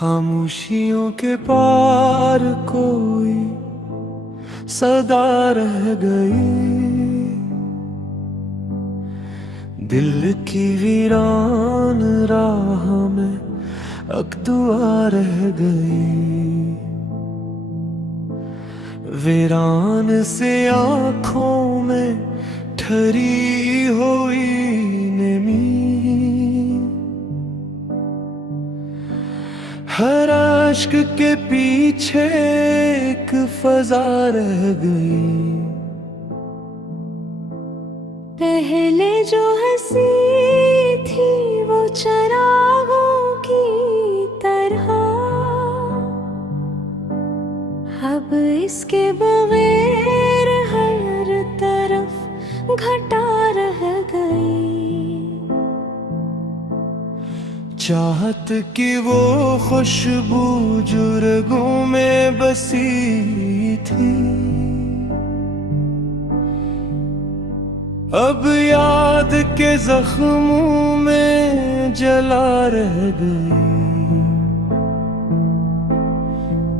खामोशियों के पार कोई सदा रह गई, दिल की वीरान राह में एक दुआ रह गई। वीरान से आँखों में ठरी हुई नमी, हर अश्क के पीछे एक फजा रह गई। पहले जो हंसी थी वो चरागों की तरह, अब इसके बगैर हर तरफ घटा रह गई। चाहत की वो खुशबू जो रगों में बसी थी, अब याद के जख्मों में जला रह गई।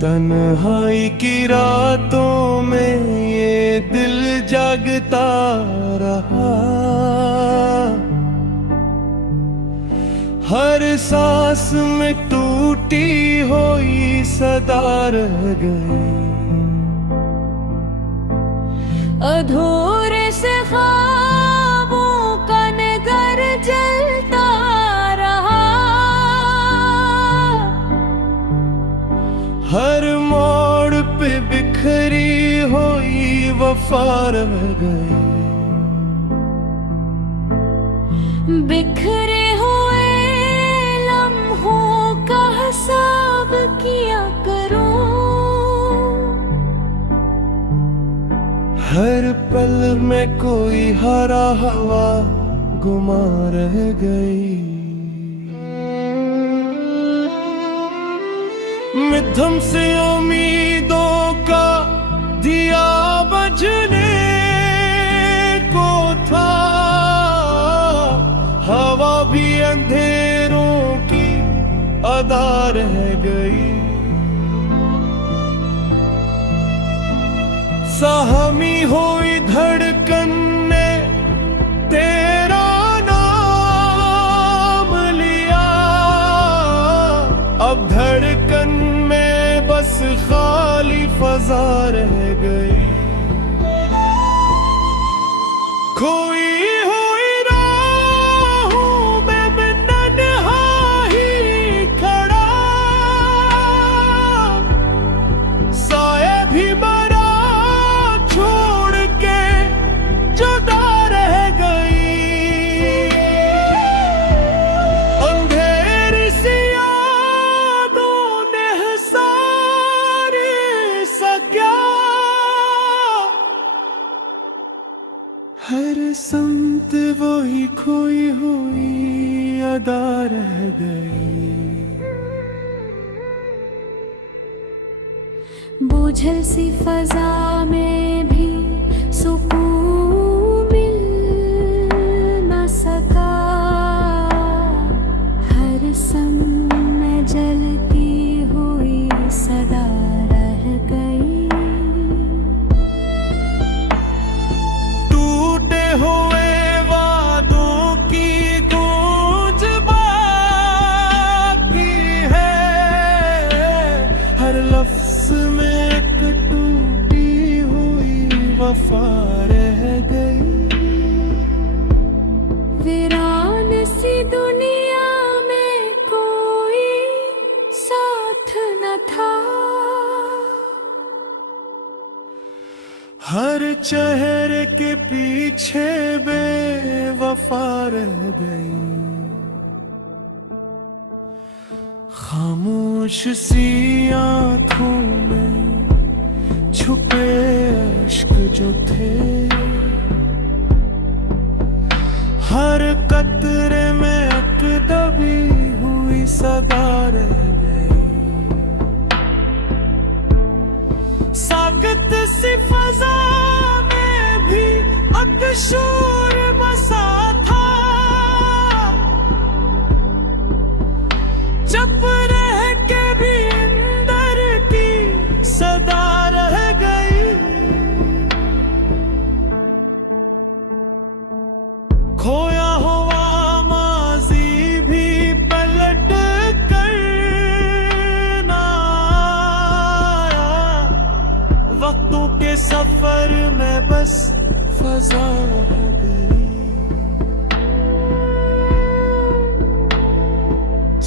तन्हाई की रातों में ये दिल जागता रहा, हर सांस में टूटी हुई सदा रह गई। अधूरे से ख्वाबों का नगर जलता रहा, हर मोड़ पे बिखरी हुई वफा रह गई। बिखरे हुए लम्हों का हिसाब किया करूं, हर पल में कोई हरा हवा गुमा रह गई। मिथम से उम्मीदों का दिया बजने को था, हवा भी अंधेरों की अदा रह गई। सहमी हुई धड़कन ने तेरा नाम लिया, अब धड़कन में बस खाली फजा रह गई। खोई हुई राहों में मैं नन्हा ही खड़ा, साए भी मरा छोड़ के जुदा रह गई। अंधेरी सी यादों ने सारे सजा, हर संत वही खोई हुई अदा रह गई। बोझल सी फजा में भी सुकून मिल न सका, हर समय जलती हुई सदा रह गई। टूटे हुए वादों की गूंज बाकी है, हर लफ्ज में एक टूटी हुई वफा रह गई। वीरान सी दुनिया में कोई साथ न था, हर चेहरे के पीछे बेवफा रह गई। खामोश सी आँखों में छुपे अश्क जो थे, हर कतरे में एक दबी हुई सदा रह गई। साकत सी फजा में भी एक शोर बसा था, चुप रह के फजा है गई।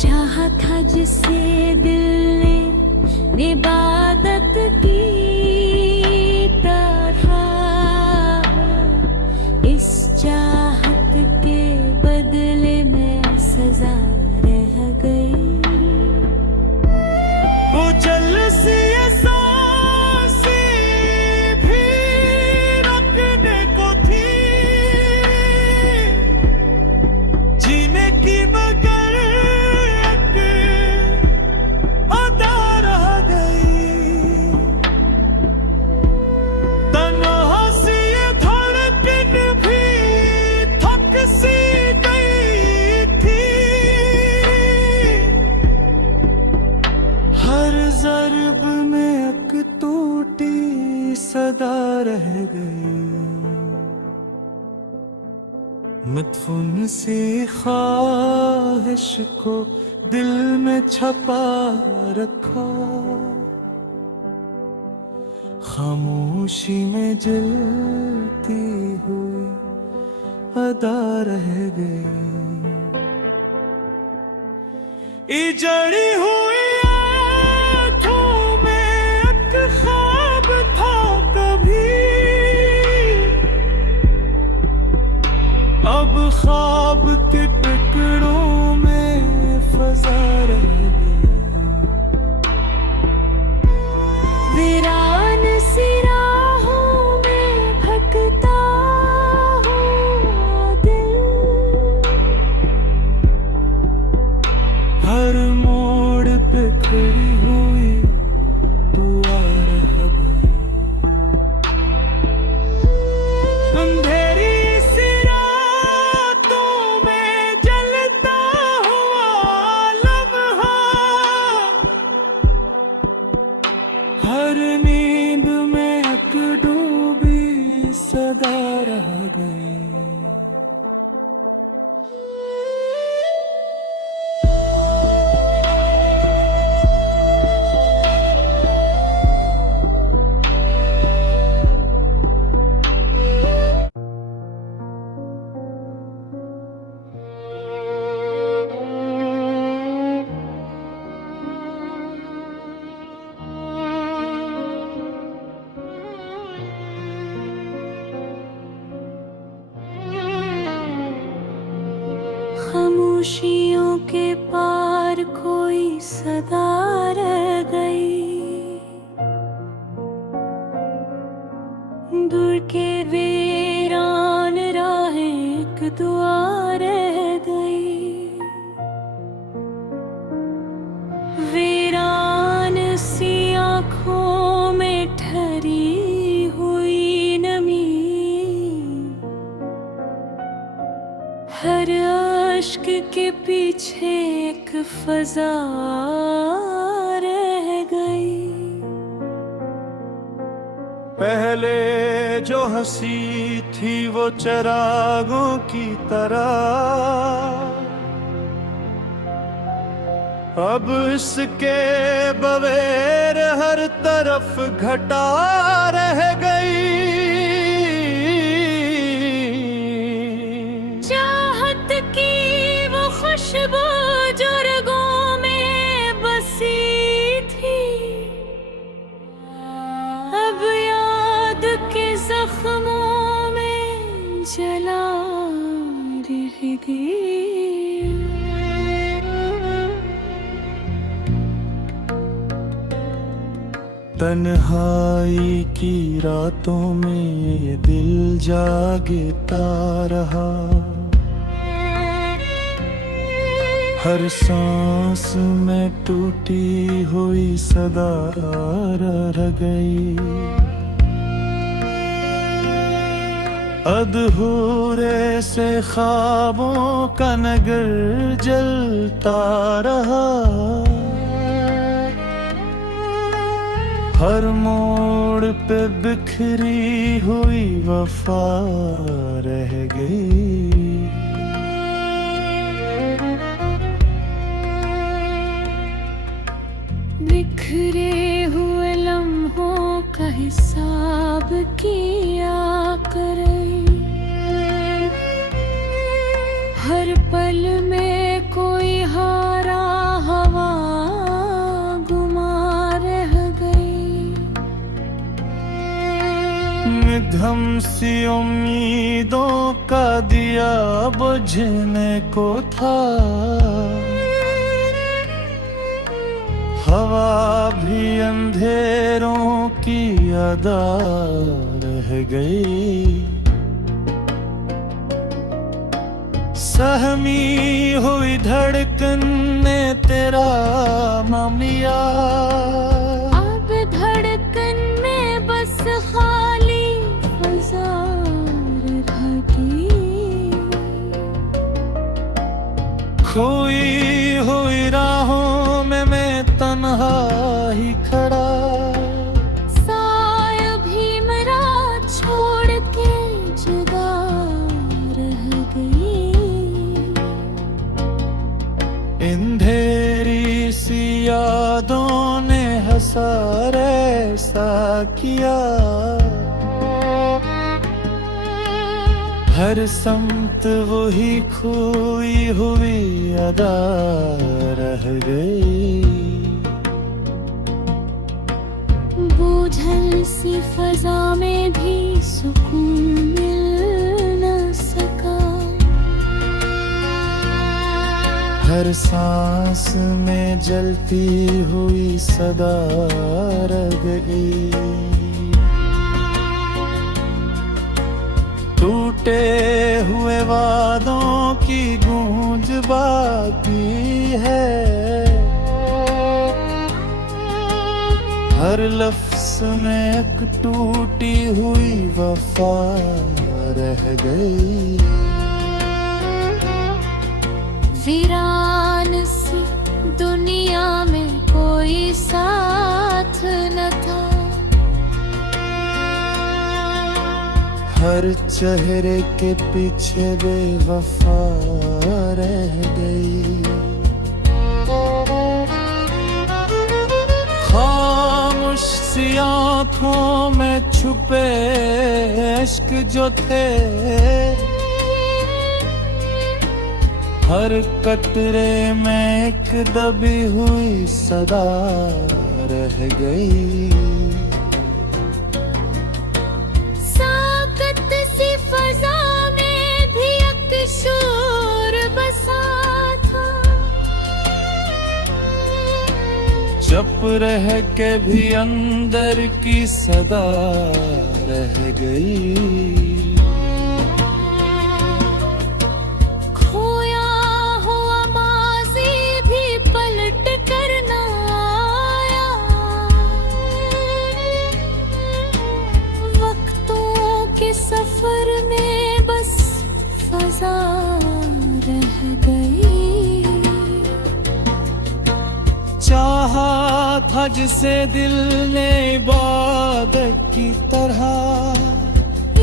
चाहा था जिसे दिल ने इबादत की तरह, इस चाहत के बदले में सजा रह गई। वो जल सी सांसें भी रखने को थी, जीने की मगर एक अदा रह गई। तन्हा सी ये धड़कन भी थक सी गई थी, हर ज़र्ब में एक टूटी सदा रह गई। मदफून सी ख्वाहिश को दिल में छपा रखा, खामोशी में जलती हुई अदा रह गई। इजड़ी हुई आँखों में एक ख्वाब था कभी, अब ख्वाब के टुकड़ों में फजा रह गई। वीरान सी राहों में भटकता हुआ दिल, हर मोड़ पे खड़ी हुई दुआ रह गई। अंधेरी सी रातों में जलता हुआ लम्हा, हर नींद में एक डूबी सदा रह गई। खामोशियों के पार कोई सदा रह गई। दूर के वीरान राहें एक दुआ रह गई। वीरान सी आँखों में ठहरी हुई नमी, हर अश्क के पीछे एक फजा रह गई। पहले जो हंसी थी वो चरागों की तरह, अब इसके बगैर हर तरफ घटा रह गई। चाहत की वो खुशबू जो रगों में बसी थी, अब याद के जख्मों में जला रह गई। तन्हाई की रातों में ये दिल जागता रहा, हर सांस में टूटी हुई सदा रह गई। अधूरे से ख्वाबों का नगर जलता रहा, हर मोड़ पे बिखरी हुई वफा रह गई। बिखरे हुए लम्हों का हिसाब किया कर मलहम सी उम्मीदों का दिया बुझने को था। हवा भी अंधेरों की अदा रह गई। सहमी हुई धड़कन ने तेरा नाम लिया। अब धड़कन में बस खाली फज़ा रह गई। खोई हुई राहों में मैं तन्हा ही खड़ा। साया भी मेरा छोड़ के जुदा रह गई। अंधेरी सी यादों ने हसार ऐसा किया। हर समत वही खोई हुई अदा रह गई। बूझल सी फजा में भी सुकून मिल न सका। हर सांस में जलती हुई सदा रह गई। टूटे हुए वादों की गूंज बाकी है। हर लफ्ज में एक टूटी हुई वफा रह गई। वीरान सी दुनिया में कोई साथ न था। हर चेहरे के पीछे बेवफा रह गई। खामोश सी आँखों में छुपे इश्क जो थे। हर कतरे में एक दबी हुई सदा रह गई। साकत सी फजा में भी एक शोर बसा था। चुप रह के भी अंदर की सदा रह गई। खोया हुआ माज़ी भी पलट कर न आया। वक्तों के सफर में बस फजा रह गई। चाहा था जिसे दिल ने इबादत की तरह।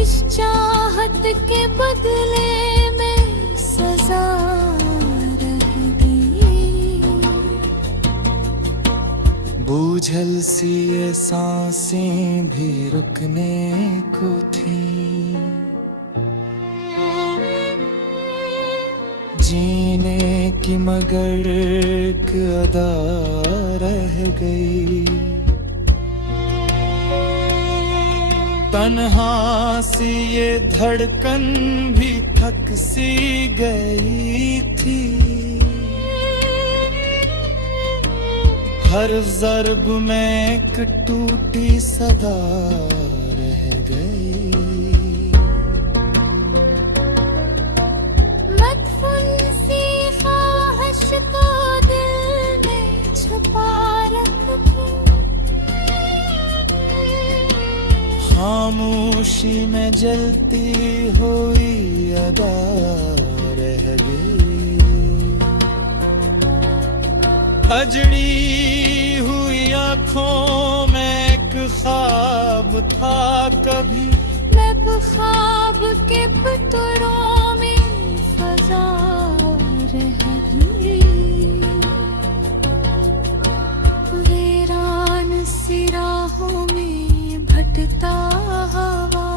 इस चाहत के बदले में सजा रह गई। बूझल सी ये सांसें भी रुकने को थी। जीने की मगर एक अदा रह गई। तन्हा सी ये धड़कन भी थक सी गई थी। हर ज़र्ब में एक टूटी सदा रह गई। मदफून सी ख्वाहिश को दिल ने छुपा रखी। खामोशी में जलती हुई अदा रह गई। अजड़ी हुई आँखों में एक ख्वाब था कभी। मैं ख्वाब के पतरों में फजा रह गई। वीरान सी राहों में भटता हवा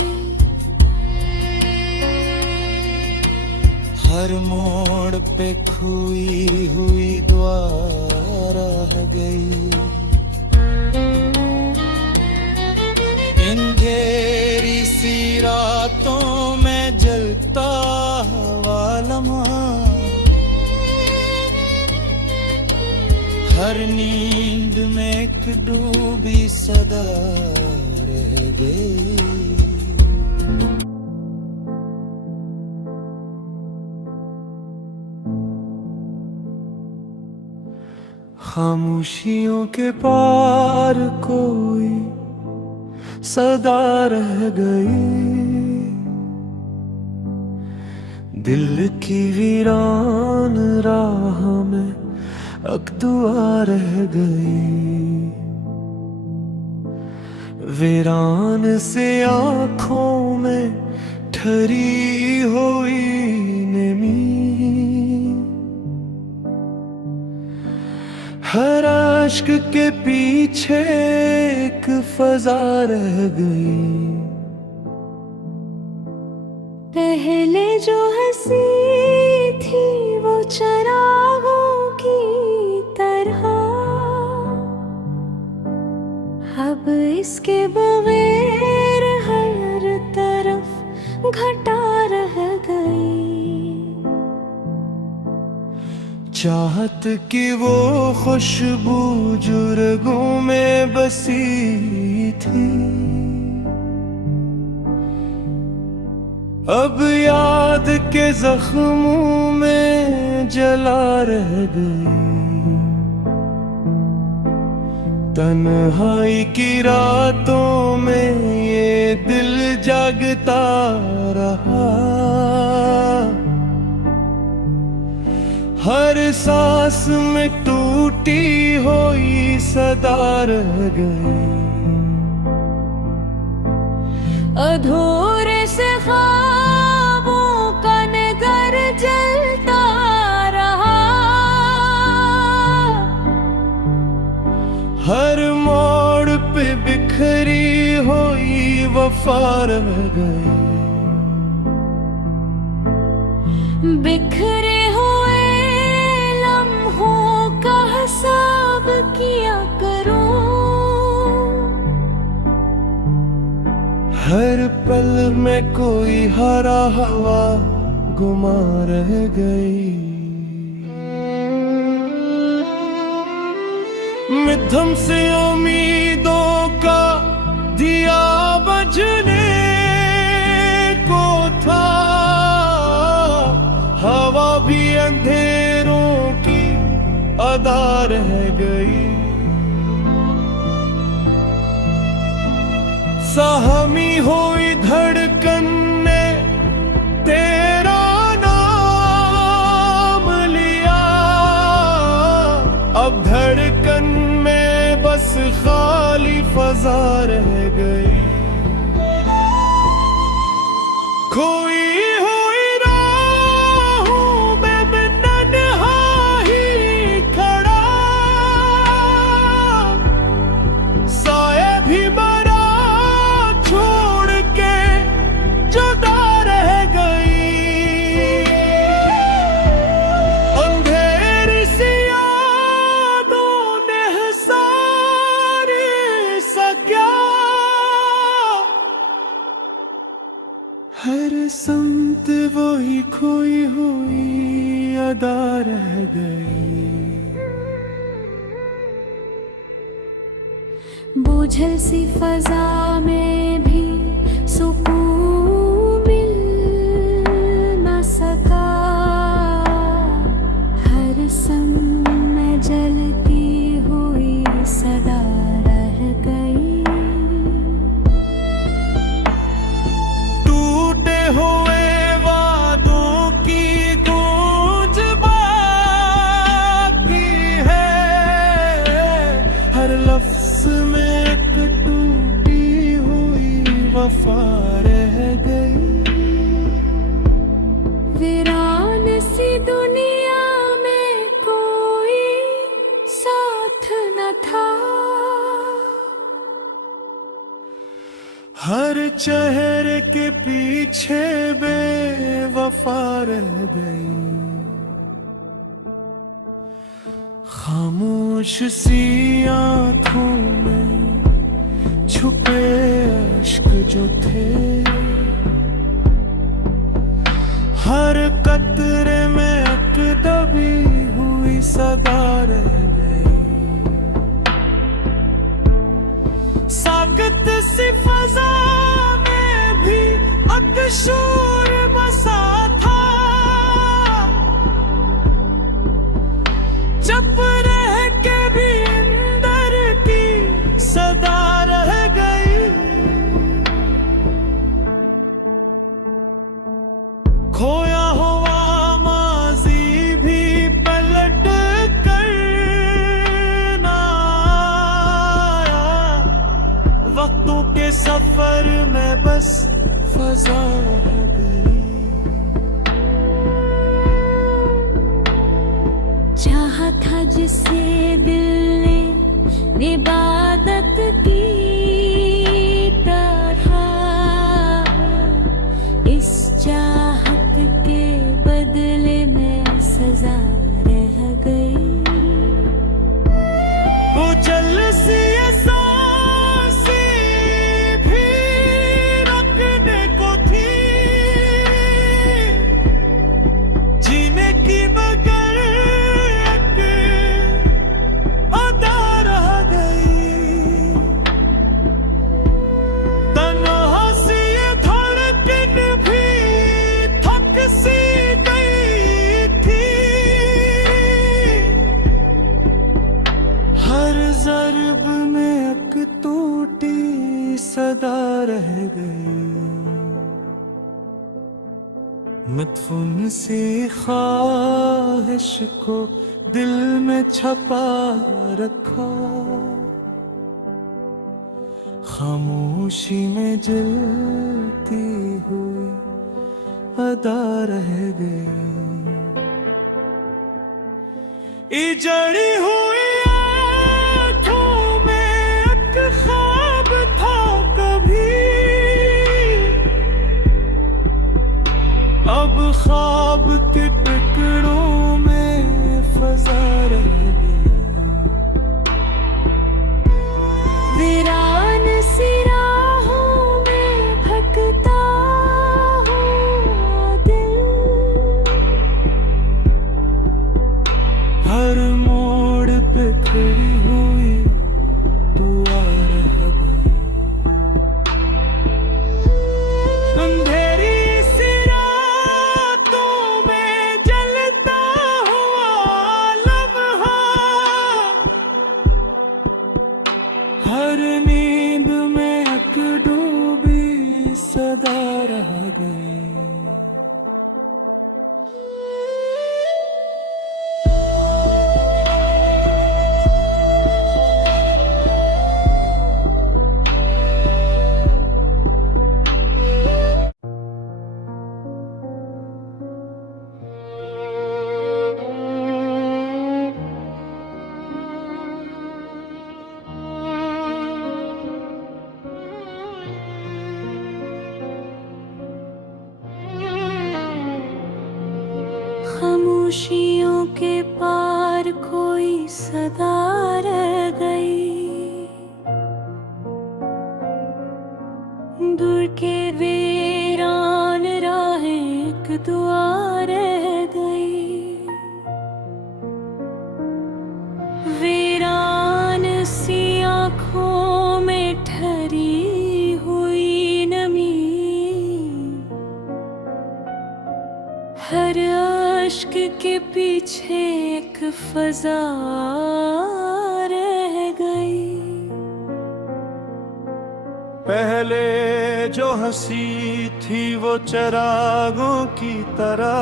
है। हर मोड़ पे खोई हुई दुआ रह गई। इन गहरी सी रातों में जलता हुआ लम्हा, हर नींद में एक डूबी सदा रह गई। खामोशियों के पार कोई सदा रह गई, दिल की वीरान राह में एक दुआ रह गई। वीरान से आँखों में ठरी हुई नमी, हर अश्क के पीछे एक फजा रह गई। पहले जो हंसी थी वो चरागों की तरह, अब इसके बगैर हर तरफ घटा रह गई। चाहत की वो खुशबू जो रगों में बसी थी, अब याद के जख्मों में जला रह गई। तन्हाई की रातों में ये दिल जागता रहा, हर सांस में टूटी हुई सदा रह गई। अधूरे से ख्वाबों का नगर जलता रहा, हर मोड़ पे बिखरी हुई वफा रह गई। बिखरे हुए लम्हों का हिसाब किया करूं, हर पल में कोई हरा हवा गुमा रह गई। मिथम से उम्मीदों का दिया बजने को था, हवा भी अंधेरों की अदा रह गई। सहमी हुई धड़कन ने तेरा नाम लिया, अब धड़कन में बस खाली फजा रह गई। खोई हुई राहों में मैं तन्हा ही खड़ा, साए भी मरा छोड़ के जुदा रह गई। अंधेरी सी यादों ने सारी सकिया, हर संत वही खोई हुई अदा रह गई। बोझल सी फजा में भी सुकून मिल न सका, हर समय जलती हुई सदा रह गई। टूटे हुए वादों की गूंज बाकी है, हर लफ्ज में एक टूटी हुई वफा रह गई। वीरान सी दुनिया में कोई साथ न था, हर चेहरे के पीछे बेवफा रह गई। खामोश सी आँखों में छुपे अश्क जो थे, हर कतरे में एक दबी हुई सदा रह गई। साकत सी फजा में भी अकशूर बसा था, चुप रह के भी अंदर की सदा रह गई। खोया हुआ माजी भी पलट कर ना आया, वक्तों के सफर में बस फजा रह गई। चाहा था जिसे दिल ने इबादत की तरह, इस चाहत के बदले में सजा रह गई। वो जल सी सांसें भी रखने को थी, जीने की मगर एक अदा रह गई। तन्हा सी ये धड़कन भी थक सी गई थी, हर ज़र्ब में एक टूटी सदा रह गई। मदफून सी ख्वाहिश को दिल में छपा रखा, खामोशी में जलती हुई अदा रह गई। इजड़ी हुई आँखों में एक ख्वाब था कभी, अब ख्वाब के टुकड़ों में फजा रह गई। वीरान सी राहों में भटकता हुआ दिल, हर मोड़ पे खड़ी हुई दुआ रह गई। अंधेरी सी रातों में जलता हुआ लम्हा, हर नींद में एक डूबी सदा रह गई। खामोशियों के पार कोई सदा रह गई, दूर के वीरान राहें एक दुआ रह गई। वीरान सी आँखों में ठहरी हुई नमी, हर अश्क के पीछे एक फजा रह गई। पहले जो हंसी थी वो चरागों की तरह,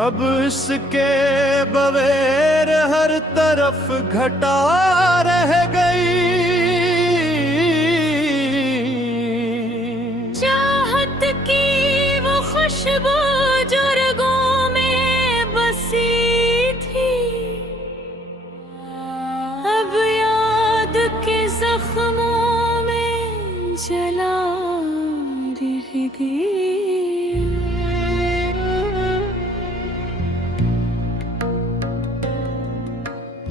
अब इसके बगैर हर तरफ घटा रह गई। चाहत की वो खुशबू जो रगों में बसी थी, अब याद के जख्मों में जला रह गई।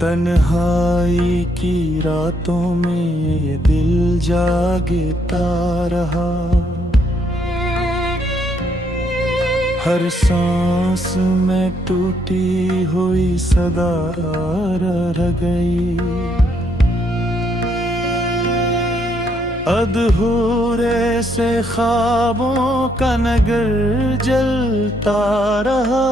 तन्हाई की रातों में ये दिल जागता रहा, हर सांस में टूटी हुई सदा रह गई। अधूरे से ख्वाबों का नगर जलता रहा,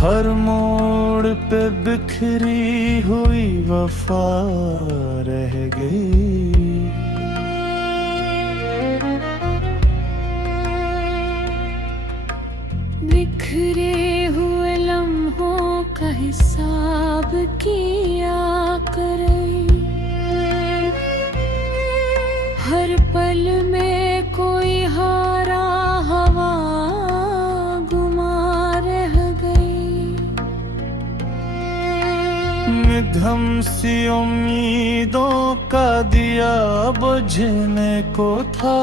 हर मोड़ पे बिखरी हुई वफा रह गई। बिखरे हुए लम्हों का हिसाब किया करे, हर पल में कोई हारा हवा गुमा रह गई। निधम सी उम्मीदों का दिया बुझने को था,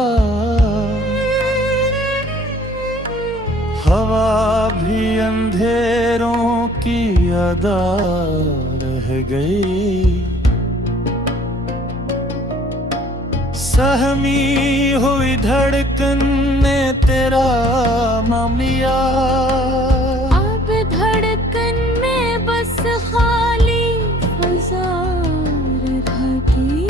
हवा भी अंधेरों की अदा रह गई। सहमी हुई धड़कन ने तेरा नाम लिया, अब धड़कन में बस खाली फज़ा रह गई।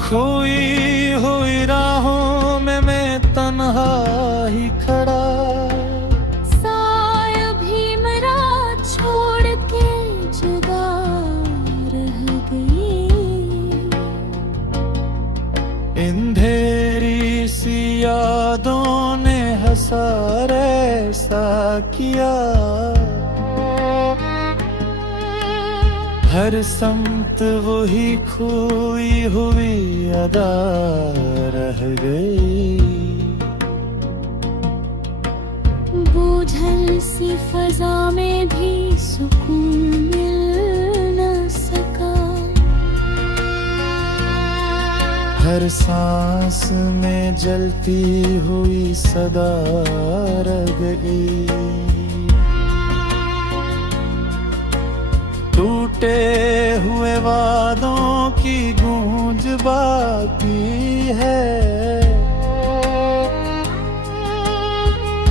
खोई हुई राहों में मैं तन्हा ही खड़ा, साया भी मेरा छोड़ के जुदा रह गई। अंधेरी सी यादों ने हंसार ऐसा किया, हर समत वही खोई हुई अदा रह गई। बूझल सी फजा में भी सुकून मिल न सका, हर सांस में जलती हुई सदा रह गई। टूटे हुए वादों की गूंज बाकी है,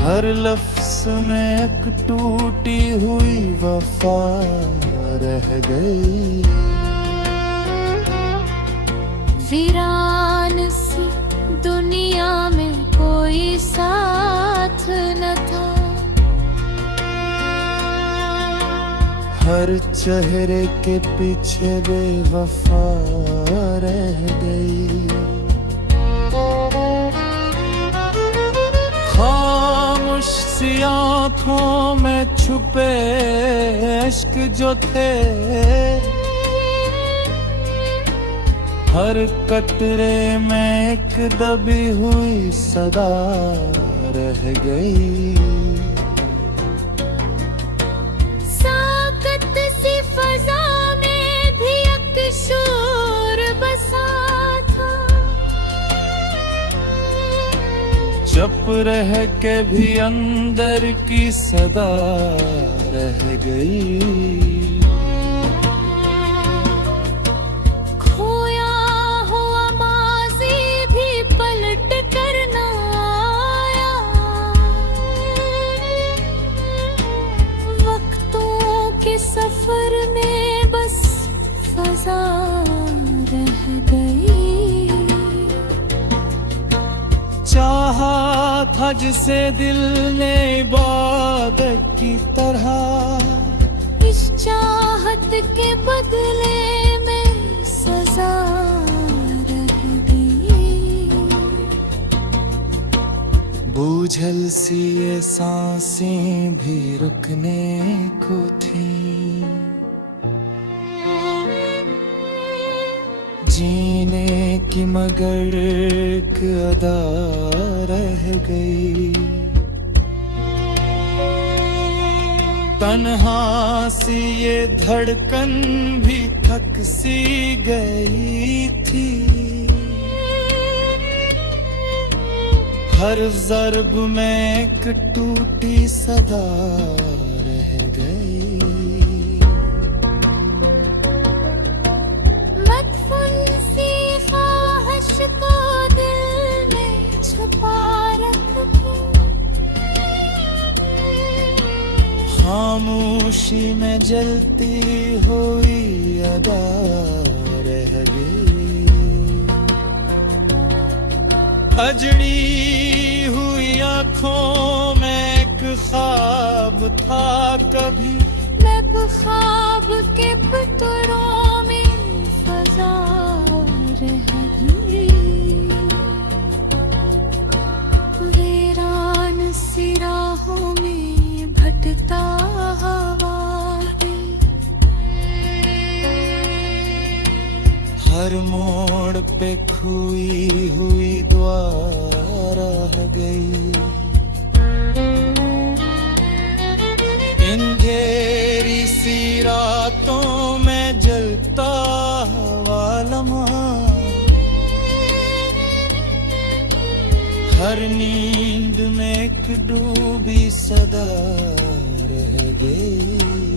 हर लफ्ज़ में एक टूटी हुई वफा रह गई। वीरान सी दुनिया में कोई साथ न था, हर चेहरे के पीछे बेवफा रह गई। खामोश सी आँखों में छुपे इश्क जो थे, हर कतरे में एक दबी हुई सदा रह गई। साकत सी फजा में भी एक शोर बसा था, चुप रह के भी अंदर की सदा रह गई। सफर में बस फजा रह गई। चाहा था जिसे दिल ने इबादत की तरह, इस चाहत के बदले में सजा रह गई। बूझल सी ये सांसें भी रुकने को थी, जीने की मगर एक अदा रह गई। तन्हा सी ये धड़कन भी थक सी गई थी, हर ज़र्ब में एक टूटी सदा रह गई। मदफून सी ख्वाहिश को दिल में छुपा रखूं, खामोशी में जलती हुई अदा रह गई। अजड़ी हुई आँखों में एक ख्वाब था कभी, मैं ख्वाब के पुतरों में फजा रह गई। वीरान सी राहों में भटता हवा दिल, हर मोड़ पे खोई हुई दुआ रह गई। इन घेरी सी रातों में जलता हुआ लम्हा, हर नींद में एक डूबी सदा रह गई।